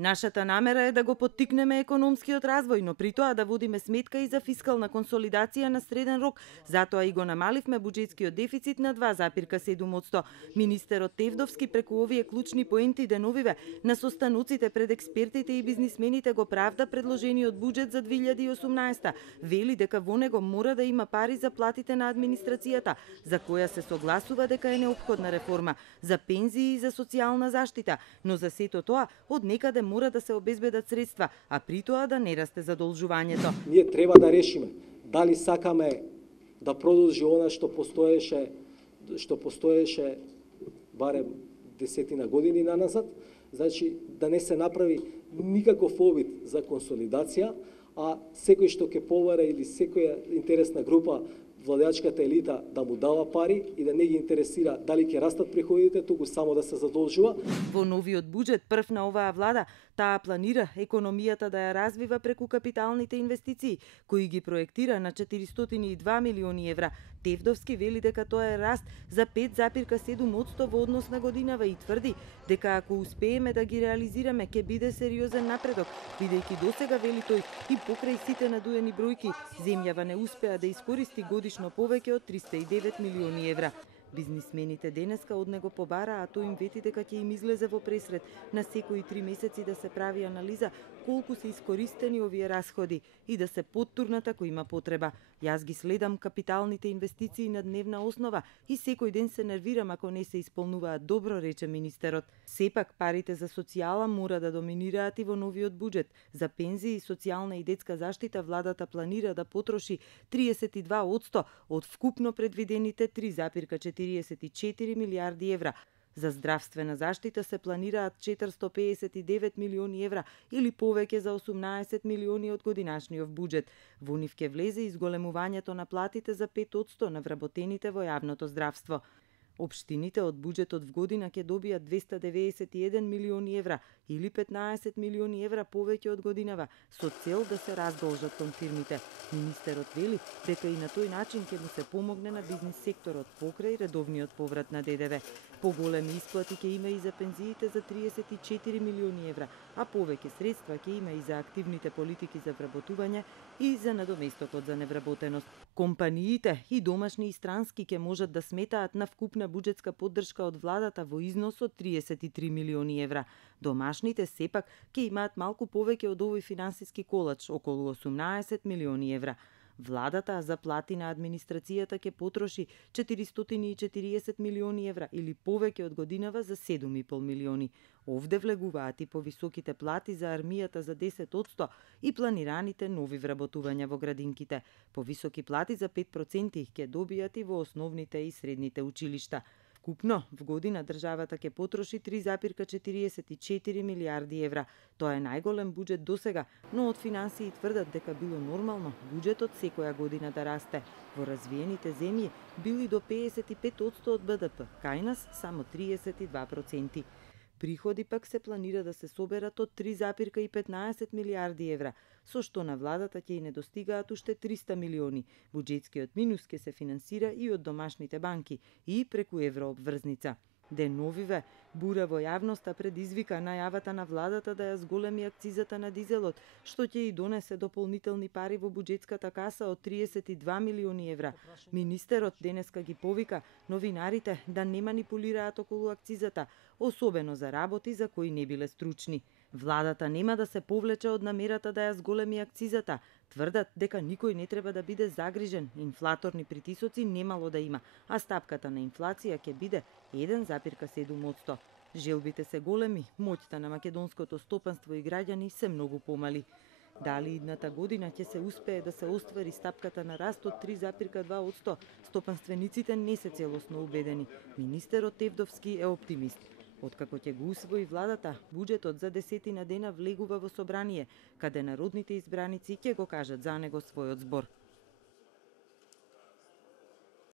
Нашата намера е да го поттикнеме економскиот развој, но при тоа да водиме сметка и за фискална консолидација на среден рок. Затоа и го намаливме буџетскиот дефицит на 2,7%. Министерот Тевдовски преку овие клучни поенти деновиве на состануците пред експертите и бизнисмените го правда предложениот буџет за 2018. Вели дека во него мора да има пари за платите на администрацијата, за која се согласува дека е неопходна реформа, за пензии и за социјална заштита, но за сето тоа од некаде мора да се обезбедат средства, а при тоа да не расте задолжувањето. Ние треба да решиме дали сакаме да продолжи она што постоеше барем десетина години наназад, значи да не се направи никаков обид за консолидација, а секој што ќе побара или секоја интересна група, владеачката елита да му дава пари и да не ги интересира дали ќе растат приходите, туку само да се задолжува. Во новиот буџет прв на оваа влада, таа планира економијата да ја развива преку капиталните инвестиции, кои ги проектира на 402 милиони евра. Тевдовски вели дека тоа е раст за 5,7% во однос на годинава и тврди дека ако успееме да ги реализираме, ќе биде сериозен напредок, бидејќи досега, вели тој, и покрај сите надуени бројки, земјава не успеа да искористи годишно повеќе од 309 милиони евра. Бизнисмените денеска од него побараа, а тој им вети дека ќе им излезе во пресред на секои 3 месеци да се прави анализа колку се искористени овие расходи и да се поттурнат ако има потреба. Јас ги следам капиталните инвестиции на дневна основа и секој ден се нервирам ако не се исполнуваат добро, рече министерот. Сепак парите за социјала мора да доминираат и во новиот буџет. За пензии, социјална и детска заштита владата планира да потроши 32% од вкупно предвидените 3,44 милиарди евра. За здравствена заштита се планираат 459 милиони евра или повеќе за 18 милиони од годинашниот буџет. Во нив ќе влезе изголемувањето на платите за 5% на вработените во јавното здравство. Општините од буџетот в година ќе добијат 291 милиони евра или 15 милиони евра повеќе од годинава, со цел да се раздолжат кон фирмите. Министерот вели дека и на тој начин ќе му се помогне на бизнис секторот покрај редовниот поврат на ДДВ. Поголеми исплати ќе има и за пензиите за 34 милиони евра, а повеќе средства ќе има и за активните политики за вработување и за надоместокот за невработеност. Компаниите и домашни и странски ќе можат да сметаат на вкупна буџетска поддршка од владата во износ од 33 милиони евра. Домашните сепак ќе имаат малку повеќе од овој финансиски колач, околу 18 милиони евра. Владата за плати на администрацијата ќе потроши 440 милиони евра или повеќе од годинава за 7,5 милиони. Овде влегуваат и повисоките плати за армијата за 10% и планираните нови вработувања во градинките. Повисоки плати за 5% ќе добијат и во основните и средните училишта. Вкупно, в година државата ќе потроши 3,44 милиарди евра. Тоа е најголем буџет досега, но од финансии тврдат дека било нормално буџетот секоја година да расте. Во развиените земји били до 55% од БДП, кај нас само 32%. Приходи пак се планира да се соберат од 3,15 милиарди евра, со што на владата ќе и недостигаат уште 300 милиони. Буџетскиот минус ќе се финансира и од домашните банки и преку еврообврзница. Деновиве бура во јавноста предизвика најавата на владата да ја зголеми акцизата на дизелот, што ќе и донесе дополнителни пари во буџетската каса од 32 милиони евра. Министерот денеска ги повика новинарите да не манипулираат околу акцизата, особено за работи за кои не биле стручни. Владата нема да се повлече од намерата да ја зголеми акцизата. Тврдат дека никој не треба да биде загрижен, инфлаторни притисоци немало да има, а стапката на инфлација ќе биде 1,7%. Желбите се големи, моќта на македонското стопанство и граѓани се многу помали. Дали идната година ќе се успее да се оствари стапката на раст од 3,2%, стопанствениците не се целосно убедени. Министерот Тевдовски е оптимист. Откако ќе го усвои владата, буџетот за 10 дена влегува во собрание, каде народните избраници ќе го кажат за него својот збор.